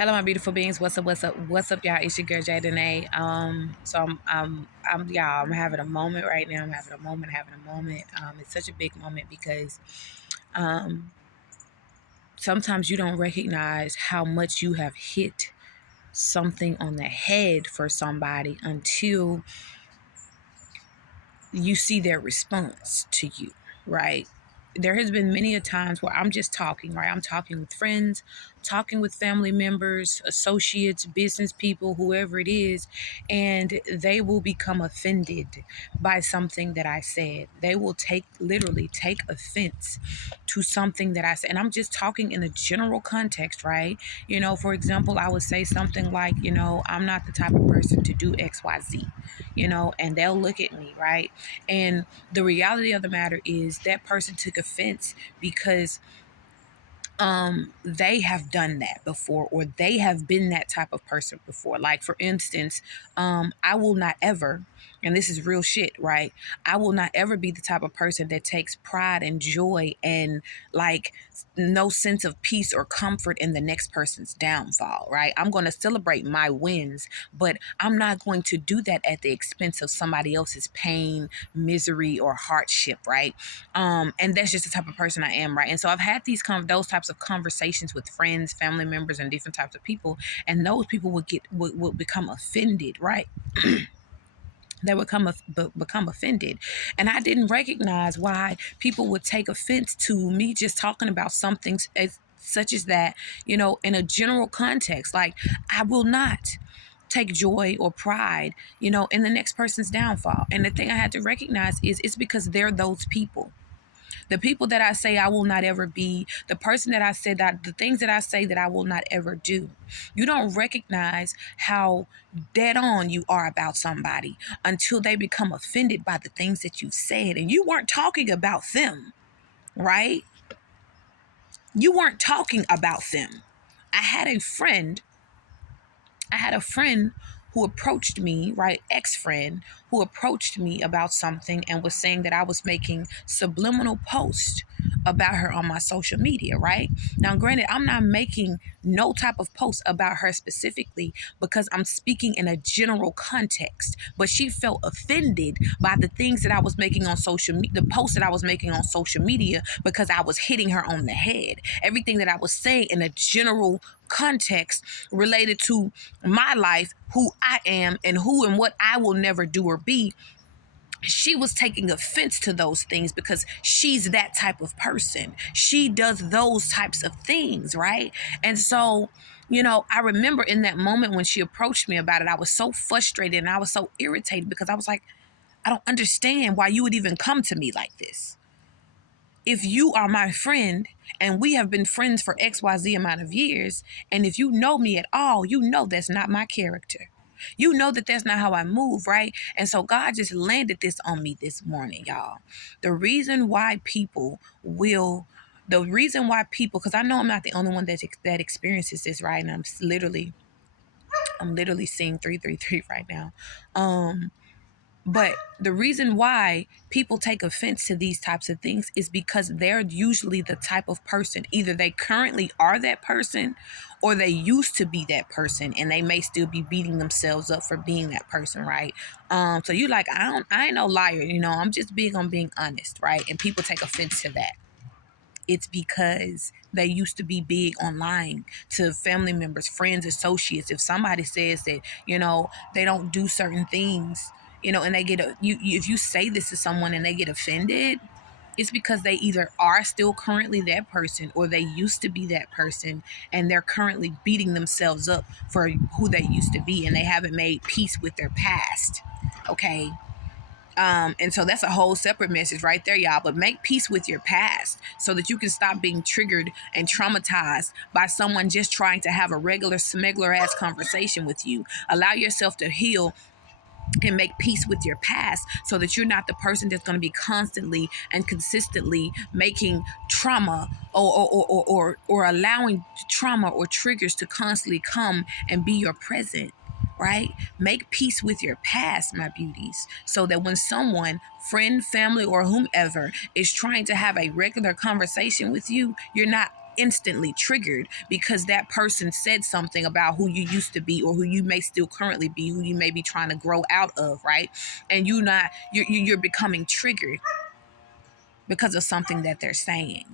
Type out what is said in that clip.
Hello, my beautiful beings. What's up? What's up? What's up, y'all? It's your girl Jay. Y'all. I'm having a moment right now. I'm having a moment. It's such a big moment because um, sometimes you don't recognize how much you have hit something on the head for somebody until you see their response to you, right? There has been many a times where I'm just talking, right? I'm talking with friends, talking with family members, associates, business people, whoever it is, and they will become offended by something that I said. They will literally take offense to something that I said. And I'm just talking in a general context, right? For example, I would say something like, I'm not the type of person to do XYZ, and they'll look at me, right? And the reality of the matter is that person took offense because they have done that before, or they have been that type of person before. Like, for instance, I will not ever, and this is real shit, right? I will not ever be the type of person that takes pride and joy and like no sense of peace or comfort in the next person's downfall, right? I'm going to celebrate my wins, but I'm not going to do that at the expense of somebody else's pain, misery, or hardship, right? And that's just the type of person I am, right? And so I've had those types of conversations with friends, family members, and different types of people, and those people would become offended, right? They would become offended, and I didn't recognize why people would take offense to me just talking about something such as that, in a general context. Like, I will not take joy or pride, in the next person's downfall. And the thing I had to recognize is it's because they're those people. The people that I say I will not ever be, the person that I said that, the things that I say that I will not ever do. You don't recognize how dead on you are about somebody until they become offended by the things that you said. And you weren't talking about them, right? You weren't talking about them. I had a friend who approached me, right? Ex-friend who approached me about something and was saying that I was making subliminal posts about her on my social media, right? Now, granted, I'm not making no type of post about her specifically because I'm speaking in a general context, but she felt offended by the things that I was making on social media, the posts that I was making on social media, because I was hitting her on the head. Everything that I was saying in a general context related to my life, who I am, and who and what I will never do or be. She was taking offense to those things because she's that type of person. She does those types of things, right? And so, I remember in that moment when she approached me about it, I was so frustrated and I was so irritated because I was like, I don't understand why you would even come to me like this. If you are my friend and we have been friends for XYZ amount of years, and if you know me at all, you know that's not my character. You know that that's not how I move, right? And so God just landed this on me this morning, y'all. The reason why because I know I'm not the only one that experiences this, right? And I'm literally seeing 333 right now. But the reason why people take offense to these types of things is because they're usually the type of person, either they currently are that person or they used to be that person, and they may still be beating themselves up for being that person, right? So you like, I ain't no liar, I'm just big on being honest, right? And people take offense to that. It's because they used to be big on lying to family members, friends, associates. If somebody says that, they don't do certain things, and they if you say this to someone and they get offended, it's because they either are still currently that person or they used to be that person, and they're currently beating themselves up for who they used to be, and they haven't made peace with their past. Okay. And so that's a whole separate message right there, y'all. But make peace with your past so that you can stop being triggered and traumatized by someone just trying to have a regular smuggler ass conversation with you. Allow yourself to heal and make peace with your past so that you're not the person that's going to be constantly and consistently making trauma or allowing trauma or triggers to constantly come and be your present, right? Make peace with your past, my beauties, so that when someone, friend, family, or whomever is trying to have a regular conversation with you, you're not instantly triggered because that person said something about who you used to be or who you may still currently be, who you may be trying to grow out of, right? And you're becoming triggered because of something that they're saying.